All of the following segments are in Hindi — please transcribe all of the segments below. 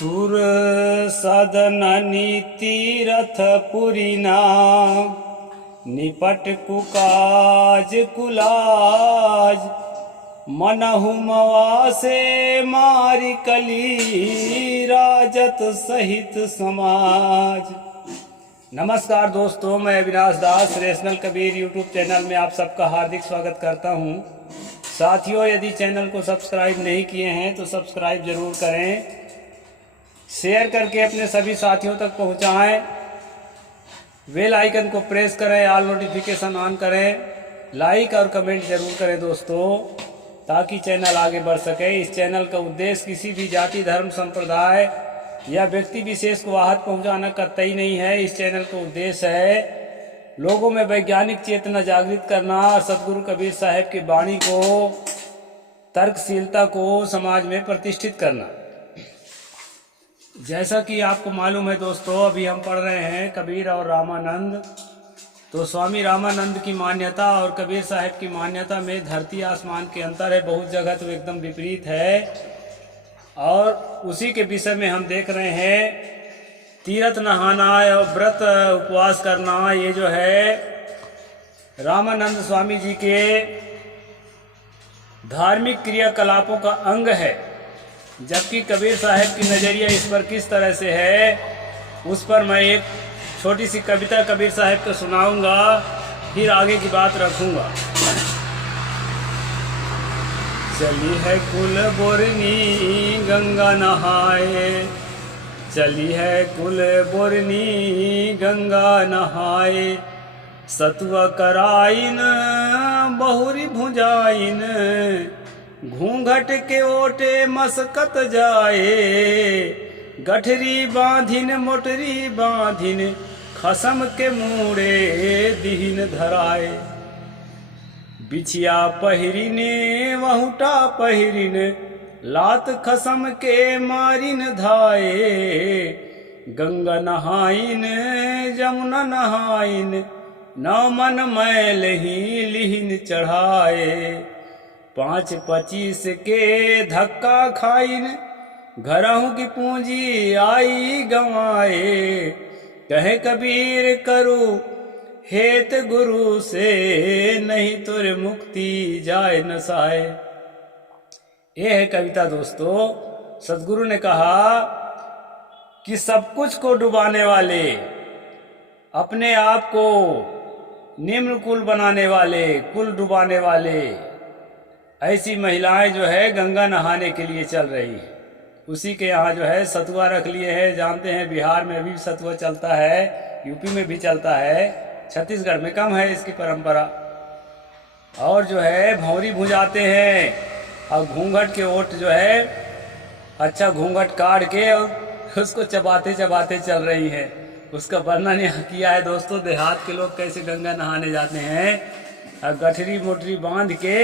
सुर सदन तीरथ पुरीना निपट कुकाज कुलाज मनहु मवासे मारी कली राजत सहित समाज। नमस्कार दोस्तों, मैं अविनाश दास रेशनल कबीर यूट्यूब चैनल में आप सबका हार्दिक स्वागत करता हूं। साथियों, यदि चैनल को सब्सक्राइब नहीं किए हैं तो सब्सक्राइब जरूर करें, शेयर करके अपने सभी साथियों तक पहुंचाएं, बेल आइकन को प्रेस करें, ऑल नोटिफिकेशन ऑन करें, लाइक और कमेंट जरूर करें दोस्तों, ताकि चैनल आगे बढ़ सके। इस चैनल का उद्देश्य किसी भी जाति, धर्म, संप्रदाय या व्यक्ति विशेष को आहत पहुंचाना कतई नहीं है। इस चैनल का उद्देश्य है लोगों में वैज्ञानिक चेतना जागृत करना और सतगुरु कबीर साहब की वाणी को, तर्कशीलता को समाज में प्रतिष्ठित करना। जैसा कि आपको मालूम है दोस्तों, अभी हम पढ़ रहे हैं कबीर और रामानंद। तो स्वामी रामानंद की मान्यता और कबीर साहब की मान्यता में धरती आसमान के अंतर है। बहुत जगह तो एकदम विपरीत है, और उसी के विषय में हम देख रहे हैं। तीर्थ नहाना और व्रत उपवास करना, ये जो है रामानंद स्वामी जी के धार्मिक क्रियाकलापों का अंग है, जबकि कबीर साहब की नज़रिया इस पर किस तरह से है, उस पर मैं एक छोटी सी कविता कबीर साहब को सुनाऊंगा, फिर आगे की बात रखूंगा। चली है कुल बोरनी गंगा नहाए, चली है कुल बोरनी गंगा नहाए, सतुआ कराइन बहुरी भुजाइन, घूंघट के ओटे मसकत जाए, गठरी बांधिन मोटरी बांधिन, खसम के मूड़े दीन धराए, बिछिया पहिरिने वहुटा पहिरिन, लात खसम के मारिन धाए, गंगा नहाइन जमुना नहाइन, नौ मन मैल ही लिहिन चढ़ाए, 5-25 के धक्का खाइन, घरहू की पूंजी आई गंवाए, कहे कबीर करू हेत गुरु से, नहीं तुर मुक्ति जाए न साए। ये है कविता दोस्तों। सदगुरु ने कहा कि सब कुछ को डुबाने वाले, अपने आप को निम्न कुल बनाने वाले, कुल डुबाने वाले, ऐसी महिलाएं जो है गंगा नहाने के लिए चल रही है। उसी के यहाँ जो है सतुआ रख लिए हैं। जानते हैं बिहार में भी सतुआ चलता है, यूपी में भी चलता है, छत्तीसगढ़ में कम है इसकी परंपरा। और जो है भौरी भुजाते हैं, और घूंघट के ओट जो है अच्छा घूंघट काट के और उसको चबाते चबाते चल रही है। उसका वर्णन यहाँ किया है दोस्तों। देहात के लोग कैसे गंगा नहाने जाते हैं, और गठरी मोटरी बांध के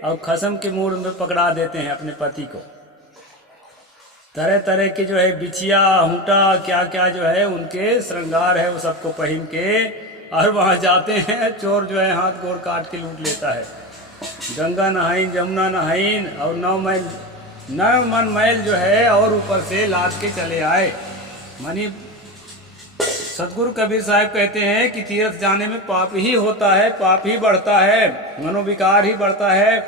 और खसम के मूड में पकड़ा देते हैं अपने पति को। तरह तरह के जो है बिछिया हूटा क्या क्या जो है उनके श्रृंगार है, वो सबको पहन के और वहाँ जाते हैं। चोर जो है हाथ गोड़ काट के लूट लेता है। गंगा नहाइन जमुना नहाइन, और 9 मन मैल जो है और ऊपर से लाद के चले आए। मानी सतगुरु कबीर साहब कहते हैं कि तीर्थ जाने में पाप ही होता है, पाप ही बढ़ता है, मनोविकार ही बढ़ता है,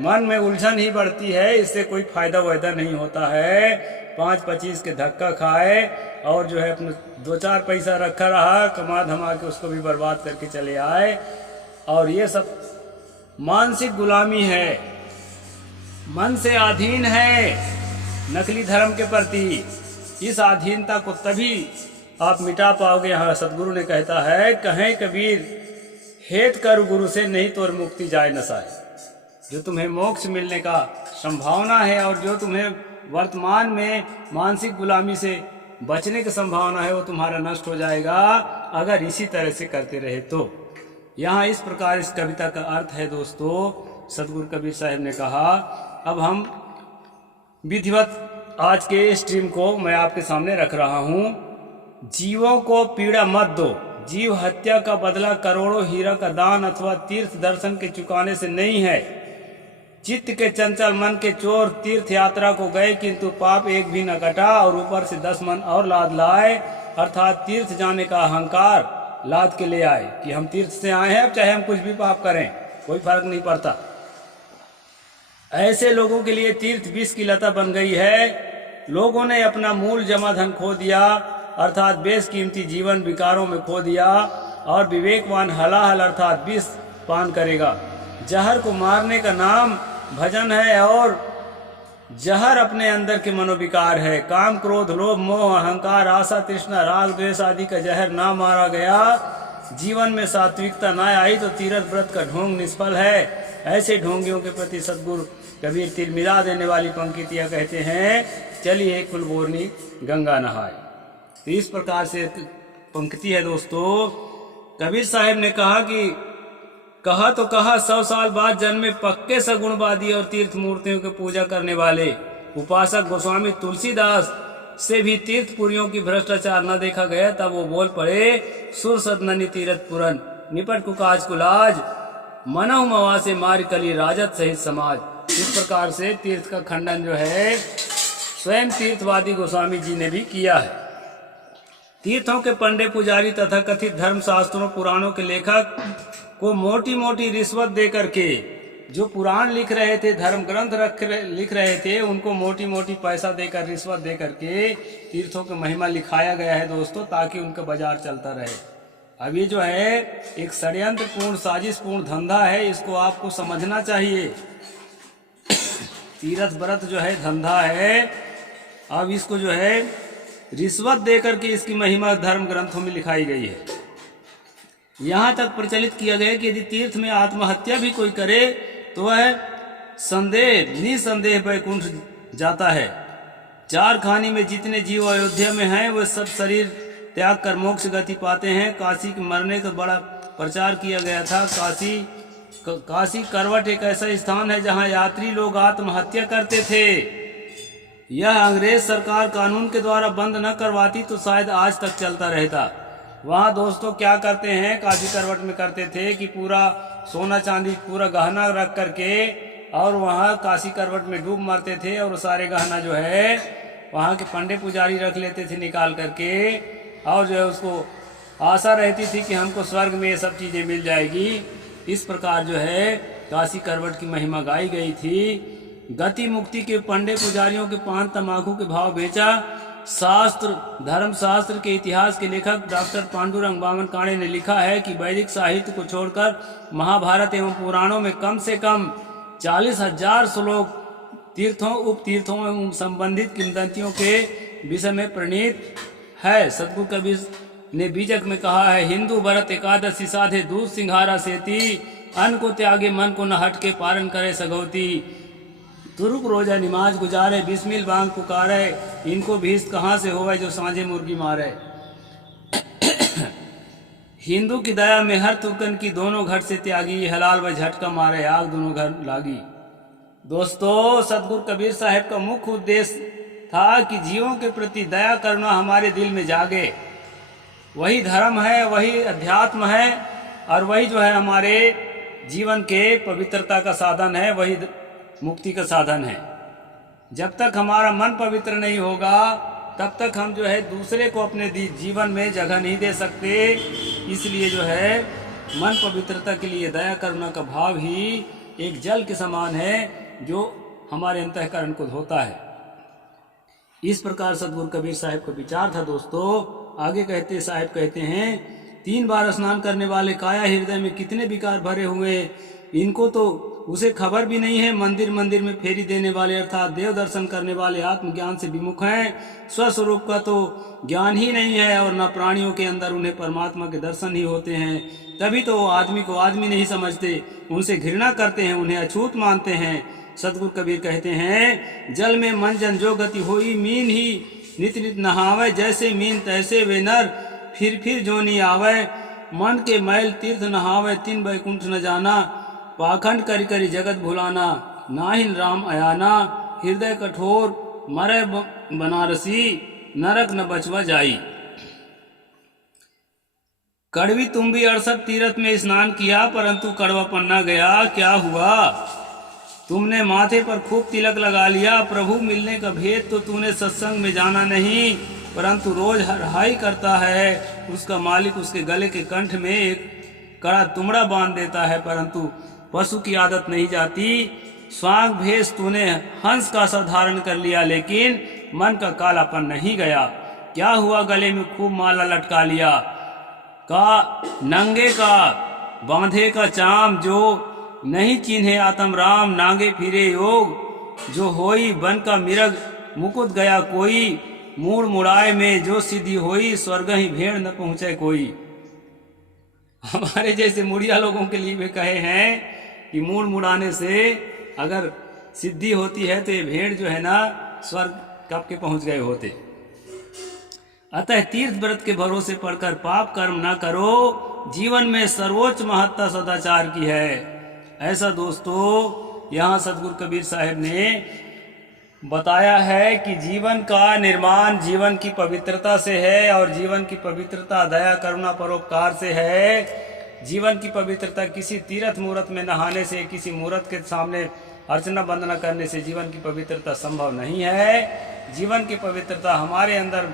मन में उलझन ही बढ़ती है, इससे कोई फायदा वायदा नहीं होता है। 5-25 के धक्का खाए और जो है अपने 2-4 पैसा रखा रहा, कमा धमा के उसको भी बर्बाद करके चले आए। और ये सब मानसिक गुलामी है, मन से अधीन है नकली धर्म के प्रति। इस अधीनता को तभी आप मिटा पाओगे। यहाँ सतगुरु ने कहता है, कहें कबीर हेत कर गुरु से, नहीं तो मुक्ति जाए न साए। जो तुम्हें मोक्ष मिलने का संभावना है और जो तुम्हें वर्तमान में मानसिक गुलामी से बचने की संभावना है, वो तुम्हारा नष्ट हो जाएगा अगर इसी तरह से करते रहे तो। यहाँ इस प्रकार इस कविता का अर्थ है दोस्तों। सतगुरु कबीर साहब ने कहा। अब हम विधिवत आज के स्ट्रीम को मैं आपके सामने रख रहा हूँ। जीवों को पीड़ा मत दो, जीव हत्या का बदला करोड़ों हीरा का दान अथवा तीर्थ दर्शन के चुकाने से नहीं है। चित्त के चंचल मन के चोर तीर्थ यात्रा को गए, किंतु पाप एक भी न कटा और ऊपर से 10 मन और लाद लाए, अर्थात तीर्थ जाने का अहंकार लाद के ले आए कि हम तीर्थ से आए हैं, अब चाहे हम कुछ भी पाप करें कोई फर्क नहीं पड़ता। ऐसे लोगों के लिए तीर्थ विष की लता बन गई है। लोगों ने अपना मूल जमा धन खो दिया, अर्थात बेशकीमती जीवन विकारों में खो दिया, और विवेकवान हलाहल अर्थात विष पान करेगा। जहर को मारने का नाम भजन है, और जहर अपने अंदर के मनोविकार है। काम, क्रोध, लोभ, मोह, अहंकार, आशा, तृष्णा, राग, द्वेष आदि का जहर ना मारा गया, जीवन में सात्विकता ना आई तो तीर्थ व्रत का ढोंग निष्फल है। ऐसे ढोंगियों के प्रति सद्गुरु कबीर तिलमिला देने वाली पंक्तियां कहते हैं, चलिए कुलबोरनी गंगा नहाए। तो इस प्रकार से पंक्ति है दोस्तों। कबीर साहब ने कहा कि कहा तो कहा 100 साल बाद जन्मे पक्के सगुणवादी और तीर्थ मूर्तियों की पूजा करने वाले उपासक गोस्वामी तुलसीदास से भी तीर्थपुरियों की भ्रष्टाचार न देखा गया। तब वो बोल पड़े, सुर सदननी तीर्थ पुरन निपट कुकाज कुलाज मनहु मवा से मार कली राजत सहित समाज। इस प्रकार से तीर्थ का खंडन जो है स्वयं तीर्थवादी गोस्वामी जी ने भी किया है। तीर्थों के पंडे पुजारी तथा कथित धर्म शास्त्रों पुराणों के लेखक को मोटी मोटी रिश्वत दे करके, जो पुराण लिख रहे थे, धर्म ग्रंथ लिख रहे थे, उनको मोटी मोटी पैसा देकर, रिश्वत दे करके तीर्थों की महिमा लिखाया गया है दोस्तों, ताकि उनका बाजार चलता रहे। अब ये जो है एक षड्यंत्रपूर्ण साजिशपूर्ण धंधा है, इसको आपको समझना चाहिए। तीर्थ व्रत जो है धंधा है। अब इसको जो है रिश्वत दे करके इसकी महिमा धर्म ग्रंथों में लिखाई गई है। यहाँ तक प्रचलित किया गया कि यदि तीर्थ में आत्महत्या भी कोई करे तो वह निसंदेह वैकुंठ जाता है। 4 खानी में जितने जीव अयोध्या में हैं वह सब शरीर त्याग कर मोक्ष गति पाते हैं। काशी के मरने का बड़ा प्रचार किया गया था। काशी करवट एक ऐसा स्थान है जहाँ यात्री लोग आत्महत्या करते थे। यह अंग्रेज सरकार कानून के द्वारा बंद न करवाती तो शायद आज तक चलता रहता। वहाँ दोस्तों क्या करते हैं, काशी करवट में करते थे कि पूरा सोना चांदी पूरा गहना रख करके और वहाँ काशी करवट में डूब मरते थे, और सारे गहना जो है वहाँ के पंडे पुजारी रख लेते थे निकाल करके, और जो है उसको आशा रहती थी कि हमको स्वर्ग में ये सब चीज़ें मिल जाएगी। इस प्रकार जो है काशी करवट की महिमा गाई गई थी। गति मुक्ति के पंडे पुजारियों के पान तंबाकू के भाव बेचा। शास्त्र धर्म शास्त्र के इतिहास के लेखक डॉक्टर पांडुरंग बामन काणे ने लिखा है कि वैदिक साहित्य को छोड़कर महाभारत एवं पुराणों में कम से कम 40,000 श्लोक तीर्थों उप तीर्थों एवं संबंधित किंवदंतियों के विषय में प्रणीत है। सद्गुरु कबीर ने बीजक में कहा है, हिंदू व्रत एकादशी साधे दूध सिंघारा सेती, अन्न को त्यागे मन को न हट के पारण करे सगौती, तुरुक रोजा निमाज गुजारे, बिस्मिल बांग पुकारे, इनको भीष्ट कहाँ से होवे जो सांझे मुर्गी मारे। हिंदू की दया में हर तुर्कन की दोनों घर से त्यागी, हलाल व झटका मारे आग दोनों घर लागी। दोस्तों सदगुरु कबीर साहब का मुख्य उद्देश्य था कि जीवों के प्रति दया करना हमारे दिल में जागे। वही धर्म है, वही अध्यात्म है, और वही जो है हमारे जीवन के पवित्रता का साधन है, वही मुक्ति का साधन है। जब तक हमारा मन पवित्र नहीं होगा तब तक हम जो है दूसरे को अपने जीवन में जगह नहीं दे सकते। इसलिए जो है मन पवित्रता के लिए दया करुणा का भाव ही एक जल के समान है जो हमारे अंतःकरण को धोता है। इस प्रकार सदगुरु कबीर साहब का विचार था दोस्तों। आगे साहब कहते हैं, 3 बार स्नान करने वाले काया हृदय में कितने विकार भरे हुए, इनको तो उसे खबर भी नहीं है। मंदिर मंदिर में फेरी देने वाले अर्थात देव दर्शन करने वाले आत्मज्ञान से विमुख हैं। स्वस्वरूप का तो ज्ञान ही नहीं है, और न प्राणियों के अंदर उन्हें परमात्मा के दर्शन ही होते हैं। तभी तो वो आदमी को आदमी नहीं समझते, उनसे घृणा करते हैं, उन्हें अछूत मानते हैं। सदगुरु कबीर कहते हैं, जल में मन जन जो गति होई, मीन ही नित नित नहावे, जैसे मीन तैसे वे नर, फिर जोनी आवे। मन के मैल तीर्थ नहावे, तिन बैकुंठ न जाना, पाखंड करी करी जगत भुलाना, नाहिन राम अयाना। हृदय कठोर मरे बनारसी, नरक न बचवा जाई। कड़वी तुम्बी 68 तीर्थ में स्नान किया, परंतु कड़वापन न गया। क्या हुआ? तुमने माथे पर खूब तिलक लगा लिया, प्रभु मिलने का भेद तो तूने सत्संग में जाना नहीं, परंतु रोज हरहाई करता है। उसका मालिक उसके गले के कंठ में एक कड़ा तुमड़ा बांध देता है, परंतु पशु की आदत नहीं जाती। स्वांग भेष तूने हंस का सा धारण कर लिया, लेकिन मन का कालापन नहीं गया। क्या हुआ गले में खूब माला लटका लिया, का नंगे का बांधे का चाम, जो नहीं चिन्हे आत्म राम, नांगे फिरे योग, जो होई बन का मिरग मुकुट गया कोई, मूड़ मुड़ाए में जो सिद्धि होई, स्वर्ग ही भेड़ न पहुंचे कोई। हमारे जैसे मुड़िया लोगों के लिए भी कहे हैं कि मूड़ मुड़ाने से अगर सिद्धि होती है तो ये भेड़ जो है ना स्वर्ग कब के पहुंच गए होते। अतः तीर्थ व्रत के भरोसे पड़कर पाप कर्म न करो, जीवन में सर्वोच्च महत्ता सदाचार की है। ऐसा दोस्तों यहाँ सतगुरु कबीर साहब ने बताया है कि जीवन का निर्माण जीवन की पवित्रता से है, और जीवन की पवित्रता दया करुणा परोपकार से है। जीवन की पवित्रता किसी तीर्थ मूर्त में नहाने से, किसी मूर्त के सामने अर्चना वंदना करने से जीवन की पवित्रता संभव नहीं है। जीवन की पवित्रता हमारे अंदर,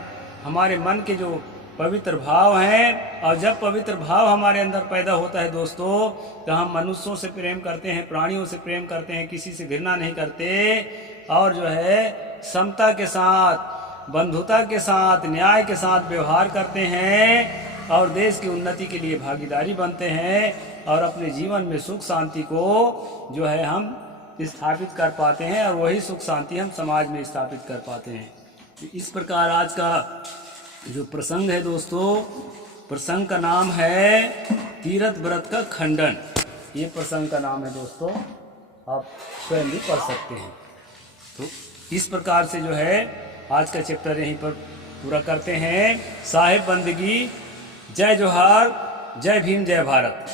हमारे मन के जो पवित्र भाव हैं, और जब पवित्र भाव हमारे अंदर पैदा होता है दोस्तों, तो हम मनुष्यों से प्रेम करते हैं, प्राणियों से प्रेम करते हैं, किसी से घृणा नहीं करते, और जो है समता के साथ, बंधुता के साथ, न्याय के साथ व्यवहार करते हैं, और देश की उन्नति के लिए भागीदारी बनते हैं, और अपने जीवन में सुख शांति को जो है हम स्थापित कर पाते हैं, और वही सुख शांति हम समाज में स्थापित कर पाते हैं। तो इस प्रकार आज का जो प्रसंग है दोस्तों, प्रसंग का नाम है तीर्थ व्रत का खंडन। ये प्रसंग का नाम है दोस्तों, आप स्वयं भी पढ़ सकते हैं। तो इस प्रकार से जो है आज का चैप्टर यहीं पर पूरा करते हैं। साहिब बंदगी, जय जोहार, जय भीम, जय भारत।